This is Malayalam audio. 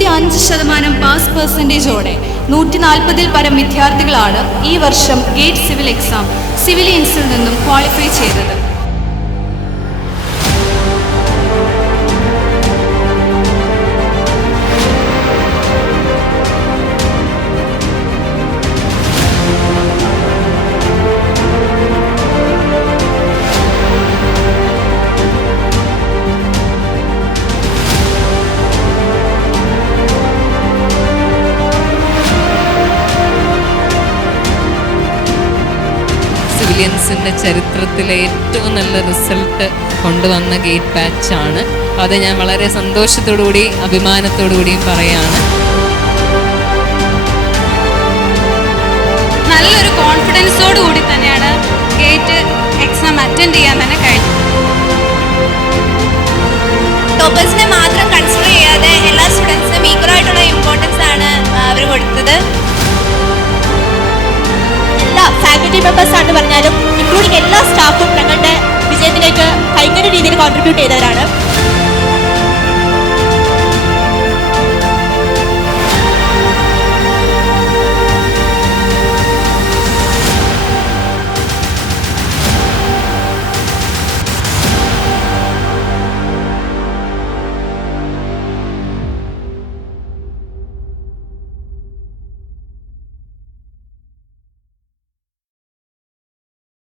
85% പാസ് പെർസെൻറ്റേജോടെ 140-ൽ പരം വിദ്യാർത്ഥികളാണ് ഈ വർഷം ഗേറ്റ് സിവിൽ എക്സാം സിവിലിയൻസിൽ നിന്നും ക്വാളിഫൈ ചെയ്തത്. സിവിലിയൻസിൻ്റെ ചരിത്രത്തിലെ ഏറ്റവും നല്ല റിസൾട്ട് കൊണ്ടുവന്ന ഗേറ്റ് ബാച്ചാണ്. അത് ഞാൻ വളരെ സന്തോഷത്തോടുകൂടി അഭിമാനത്തോടുകൂടിയും പറയാണ്. നല്ലൊരു കോൺഫിഡൻസോടുകൂടി തന്നെയാണ് ഗേറ്റ് എക്സാം അറ്റൻഡ് ചെയ്യാൻ തന്നെ കഴിഞ്ഞത്. ടോപ്പേഴ്സിനെ മാത്രം കൺസിഡർ ചെയ്യാതെ എല്ലാ സ്റ്റുഡൻസിനും ഈക്വലായിട്ടുള്ള ഇമ്പോർട്ടൻസ് ആണ് അവർ കൊടുത്തത്. എല്ലാ ഫാക്കൽറ്റി മെമ്പേഴ്സ് ആണെന്ന് പറഞ്ഞാലും ഇൻക്ലൂഡിങ് എല്ലാ സ്റ്റാഫും ഞങ്ങളുടെ വിജയത്തിലേക്ക് ഭയങ്കര രീതിയിൽ കോൺട്രിബ്യൂട്ട് ചെയ്തവരാണ്.